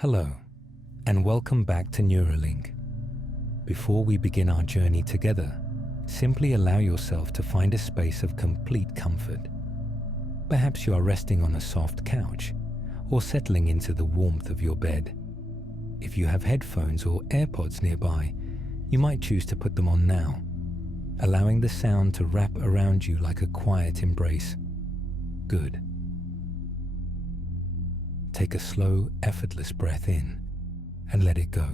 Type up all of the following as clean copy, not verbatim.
Hello, and welcome back to Neuralink. Before we begin our journey together, simply allow yourself to find a space of complete comfort. Perhaps you are resting on a soft couch or settling into the warmth of your bed. If you have headphones or AirPods nearby, you might choose to put them on now, allowing the sound to wrap around you like a quiet embrace. Good. Take a slow, effortless breath in and let it go.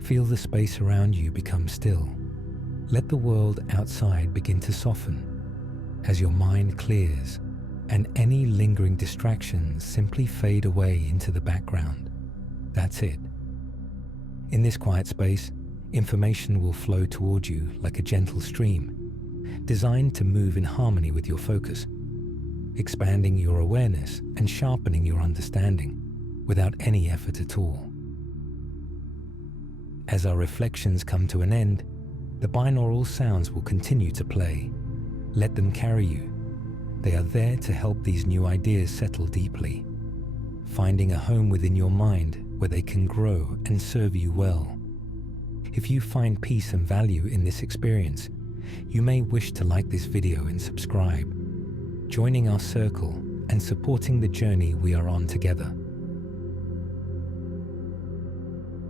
Feel the space around you become still. Let the world outside begin to soften as your mind clears and any lingering distractions simply fade away into the background. That's it. In this quiet space, information will flow toward you like a gentle stream, designed to move in harmony with your focus, expanding your awareness and sharpening your understanding without any effort at all. As our reflections come to an end, the binaural sounds will continue to play. Let them carry you. They are there to help these new ideas settle deeply, finding a home within your mind where they can grow and serve you well. If you find peace and value in this experience, you may wish to like this video and subscribe, joining our circle and supporting the journey we are on together.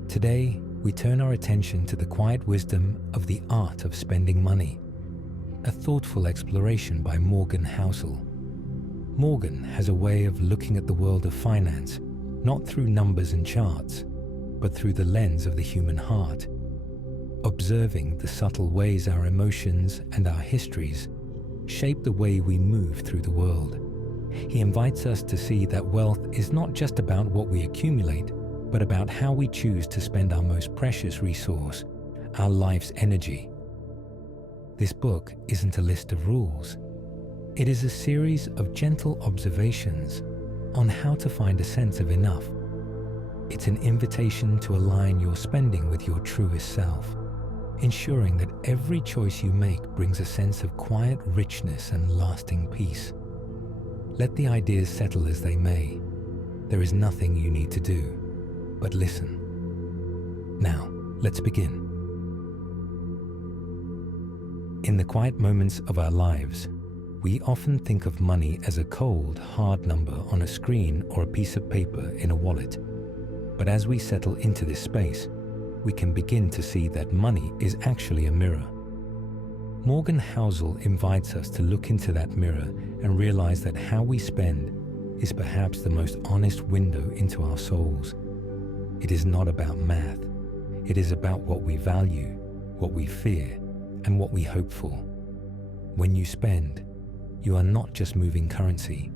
Today, we turn our attention to the quiet wisdom of the art of spending money, a thoughtful exploration by Morgan Housel. Morgan has a way of looking at the world of finance, not through numbers and charts, but through the lens of the human heart, observing the subtle ways our emotions and our histories shape the way we move through the world. He invites us to see that wealth is not just about what we accumulate, but about how we choose to spend our most precious resource, our life's energy. This book isn't a list of rules. It is a series of gentle observations on how to find a sense of enough. It's an invitation to align your spending with your truest self, ensuring that every choice you make brings a sense of quiet richness and lasting peace. Let the ideas settle as they may. There is nothing you need to do, but listen. Now, let's begin. In the quiet moments of our lives, we often think of money as a cold, hard number on a screen or a piece of paper in a wallet. But as we settle into this space, we can begin to see that money is actually a mirror. Morgan Housel invites us to look into that mirror and realize that how we spend is perhaps the most honest window into our souls. It is not about math. It is about what we value, what we fear, and what we hope for. When you spend, you are not just moving currency.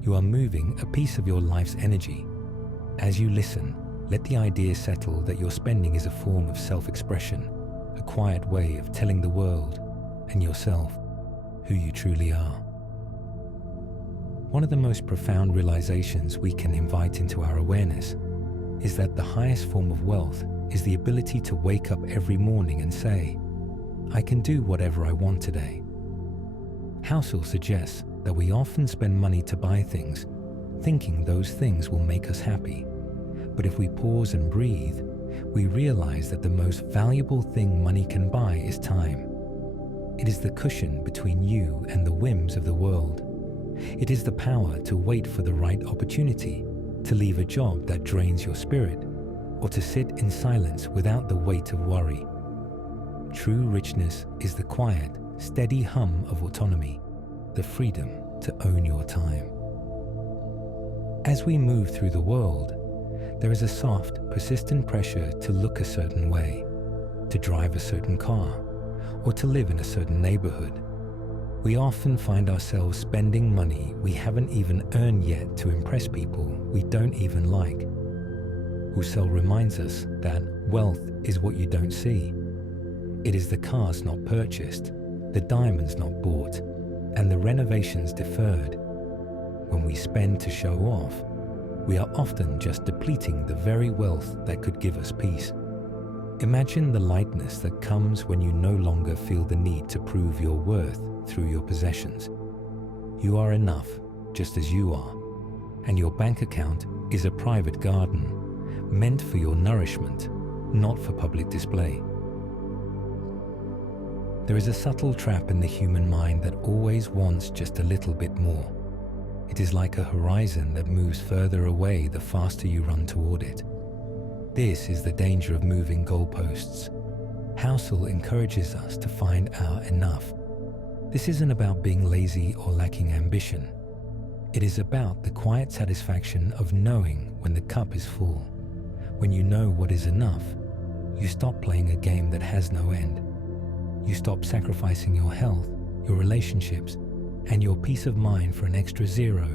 You are moving a piece of your life's energy. As you listen, let the idea settle that your spending is a form of self-expression, a quiet way of telling the world and yourself who you truly are. One of the most profound realizations we can invite into our awareness is that the highest form of wealth is the ability to wake up every morning and say, I can do whatever I want today. Housel suggests that we often spend money to buy things, thinking those things will make us happy. But if we pause and breathe, we realize that the most valuable thing money can buy is time. It is the cushion between you and the whims of the world. It is the power to wait for the right opportunity, to leave a job that drains your spirit, or to sit in silence without the weight of worry. True richness is the quiet, steady hum of autonomy, the freedom to own your time. As we move through the world, there is a soft, persistent pressure to look a certain way, to drive a certain car, or to live in a certain neighborhood. We often find ourselves spending money we haven't even earned yet to impress people we don't even like. Housel reminds us that wealth is what you don't see. It is the cars not purchased, the diamonds not bought, and the renovations deferred. When we spend to show off, we are often just depleting the very wealth that could give us peace. Imagine the lightness that comes when you no longer feel the need to prove your worth through your possessions. You are enough just as you are, and your bank account is a private garden meant for your nourishment, not for public display. There is a subtle trap in the human mind that always wants just a little bit more. It is like a horizon that moves further away the faster you run toward it. This is the danger of moving goalposts. Housel encourages us to find our enough. This isn't about being lazy or lacking ambition. It is about the quiet satisfaction of knowing when the cup is full. When you know what is enough, you stop playing a game that has no end. You stop sacrificing your health, your relationships, and your peace of mind for an extra zero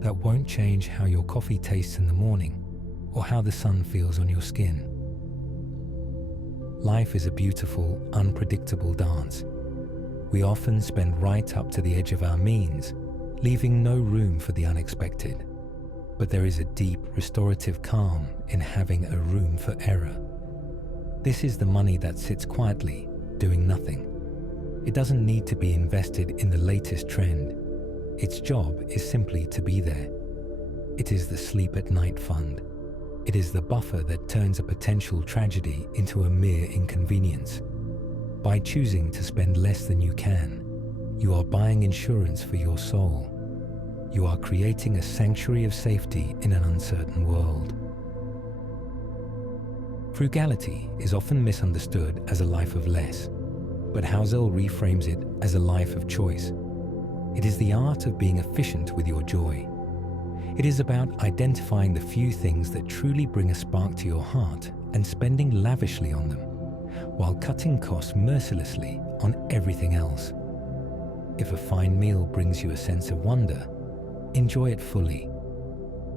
that won't change how your coffee tastes in the morning or how the sun feels on your skin. Life is a beautiful, unpredictable dance. We often spend right up to the edge of our means, leaving no room for the unexpected. But there is a deep, restorative calm in having a room for error. This is the money that sits quietly, doing nothing. It doesn't need to be invested in the latest trend. Its job is simply to be there. It is the sleep at night fund. It is the buffer that turns a potential tragedy into a mere inconvenience. By choosing to spend less than you can, you are buying insurance for your soul. You are creating a sanctuary of safety in an uncertain world. Frugality is often misunderstood as a life of less, but Housel reframes it as a life of choice. It is the art of being efficient with your joy. It is about identifying the few things that truly bring a spark to your heart and spending lavishly on them, while cutting costs mercilessly on everything else. If a fine meal brings you a sense of wonder, enjoy it fully.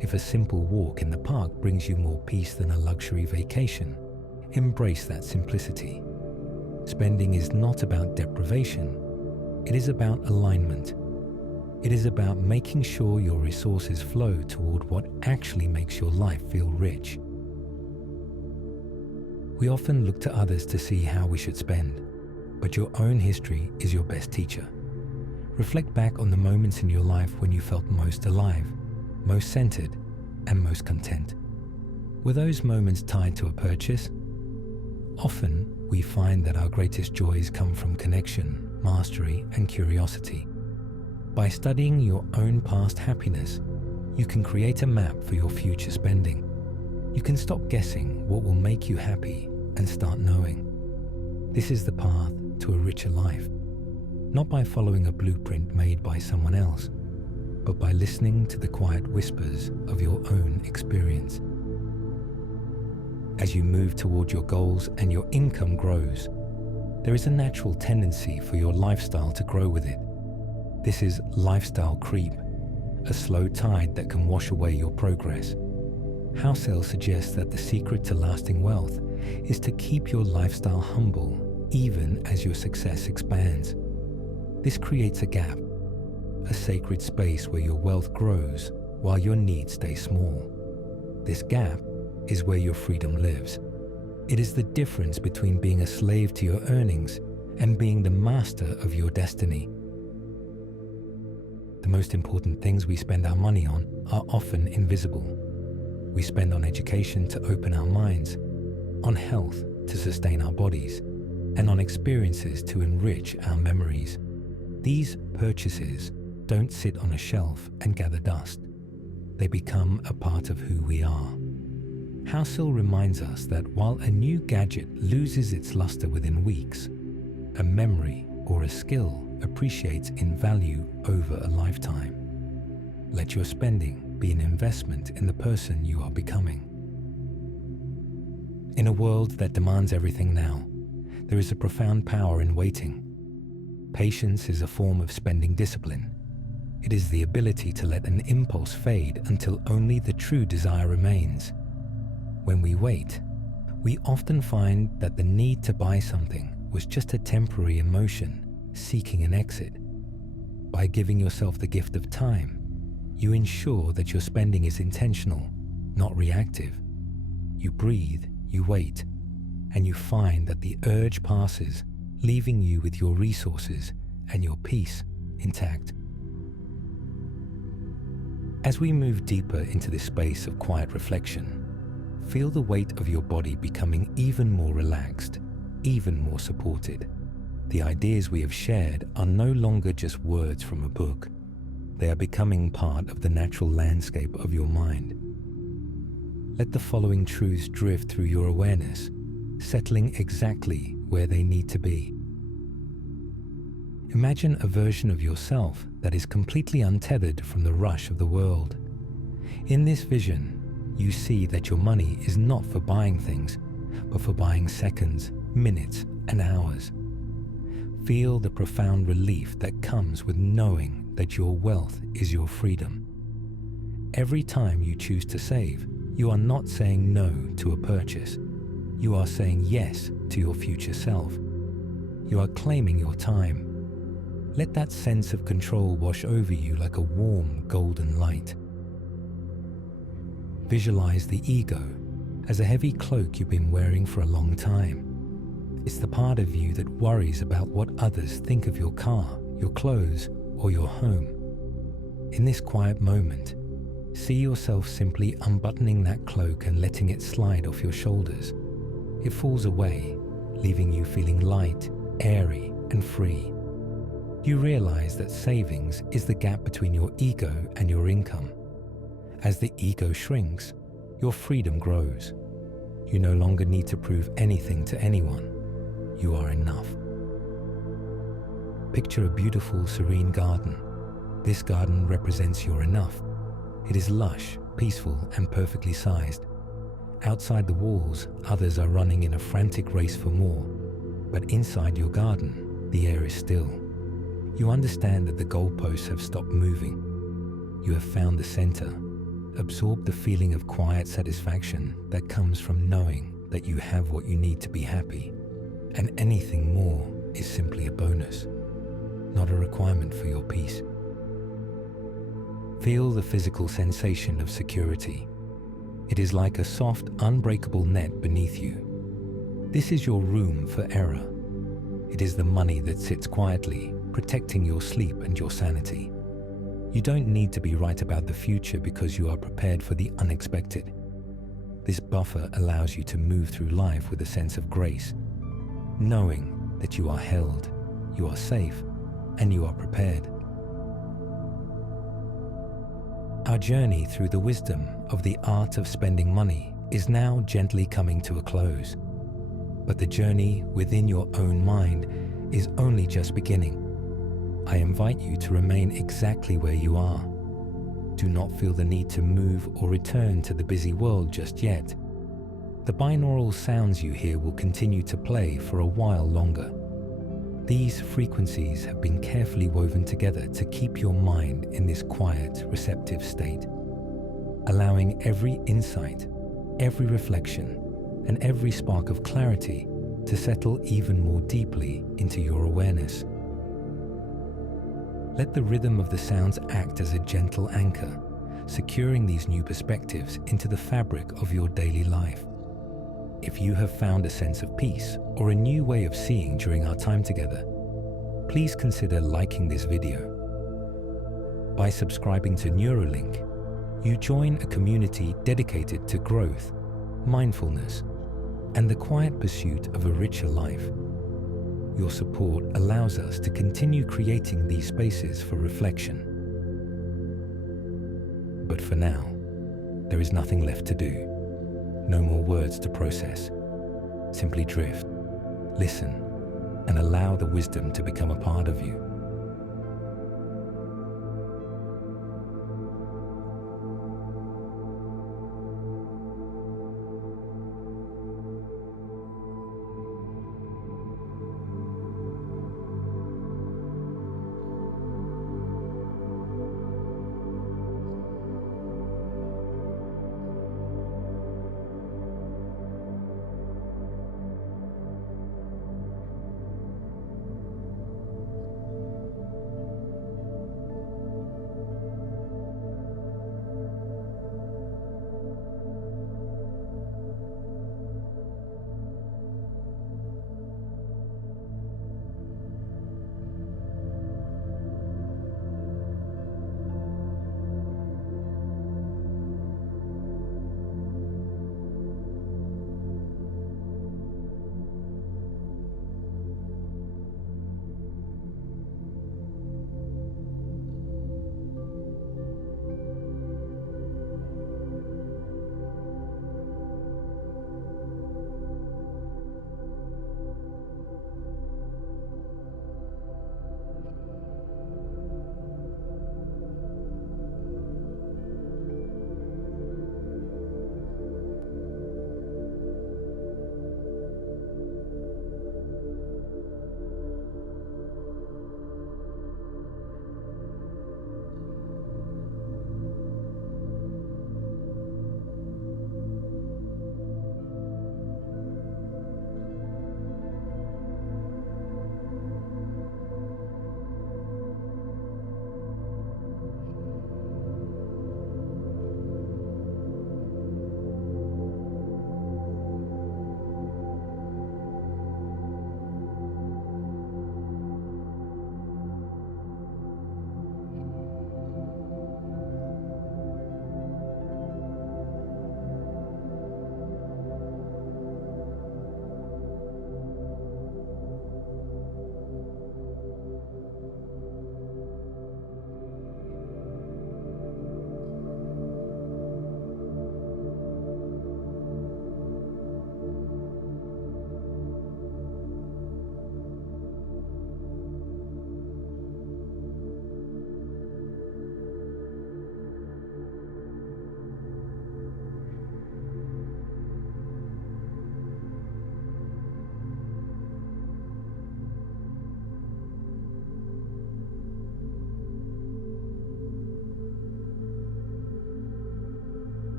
If a simple walk in the park brings you more peace than a luxury vacation, embrace that simplicity. Spending is not about deprivation. It is about alignment. It is about making sure your resources flow toward what actually makes your life feel rich. We often look to others to see how we should spend, but your own history is your best teacher. Reflect back on the moments in your life when you felt most alive, most centered, and most content. Were those moments tied to a purchase? Often, we find that our greatest joys come from connection, mastery, and curiosity. By studying your own past happiness, you can create a map for your future spending. You can stop guessing what will make you happy and start knowing. This is the path to a richer life, not by following a blueprint made by someone else, but by listening to the quiet whispers of your own experience. As you move toward your goals and your income grows, there is a natural tendency for your lifestyle to grow with it. This is lifestyle creep, a slow tide that can wash away your progress. Housel suggests that the secret to lasting wealth is to keep your lifestyle humble even as your success expands. This creates a gap, a sacred space where your wealth grows while your needs stay small. This gap is where your freedom lives. It is the difference between being a slave to your earnings and being the master of your destiny. The most important things we spend our money on are often invisible. We spend on education to open our minds, on health to sustain our bodies, and on experiences to enrich our memories. These purchases don't sit on a shelf and gather dust. They become a part of who we are. Housel reminds us that while a new gadget loses its luster within weeks, a memory or a skill appreciates in value over a lifetime. Let your spending be an investment in the person you are becoming. In a world that demands everything now, there is a profound power in waiting. Patience is a form of spending discipline. It is the ability to let an impulse fade until only the true desire remains. When we wait, we often find that the need to buy something was just a temporary emotion seeking an exit. By giving yourself the gift of time, you ensure that your spending is intentional, not reactive. You breathe, you wait, and you find that the urge passes, leaving you with your resources and your peace intact. As we move deeper into this space of quiet reflection, Feel the weight of your body becoming even more relaxed, even more supported. The ideas we have shared are no longer just words from a book. They are becoming part of the natural landscape of your mind. Let the following truths drift through your awareness, settling exactly where they need to be. Imagine a version of yourself that is completely untethered from the rush of the world. In this vision, you see that your money is not for buying things, but for buying seconds, minutes, and hours. Feel the profound relief that comes with knowing that your wealth is your freedom. Every time you choose to save, you are not saying no to a purchase. You are saying yes to your future self. You are claiming your time. Let that sense of control wash over you like a warm, golden light. Visualize the ego as a heavy cloak you've been wearing for a long time. It's the part of you that worries about what others think of your car, your clothes, or your home. In this quiet moment, see yourself simply unbuttoning that cloak and letting it slide off your shoulders. It falls away, leaving you feeling light, airy, and free. You realize that savings is the gap between your ego and your income. As the ego shrinks, your freedom grows. You no longer need to prove anything to anyone. You are enough. Picture a beautiful, serene garden. This garden represents your enough. It is lush, peaceful, and perfectly sized. Outside the walls, others are running in a frantic race for more. But inside your garden, the air is still. You understand that the goalposts have stopped moving. You have found the center. Absorb the feeling of quiet satisfaction that comes from knowing that you have what you need to be happy, and anything more is simply a bonus, not a requirement for your peace. Feel the physical sensation of security. It is like a soft, unbreakable net beneath you. This is your room for error. It is the money that sits quietly, protecting your sleep and your sanity. You don't need to be right about the future because you are prepared for the unexpected. This buffer allows you to move through life with a sense of grace, knowing that you are held, you are safe, and you are prepared. Our journey through the wisdom of the art of spending money is now gently coming to a close. But the journey within your own mind is only just beginning. I invite you to remain exactly where you are. Do not feel the need to move or return to the busy world just yet. The binaural sounds you hear will continue to play for a while longer. These frequencies have been carefully woven together to keep your mind in this quiet, receptive state, allowing every insight, every reflection, and every spark of clarity to settle even more deeply into your awareness. Let the rhythm of the sounds act as a gentle anchor, securing these new perspectives into the fabric of your daily life. If you have found a sense of peace or a new way of seeing during our time together, please consider liking this video. By subscribing to Neuralink, you join a community dedicated to growth, mindfulness, and the quiet pursuit of a richer life. Your support allows us to continue creating these spaces for reflection. But for now, there is nothing left to do. No more words to process. Simply drift, listen, and allow the wisdom to become a part of you.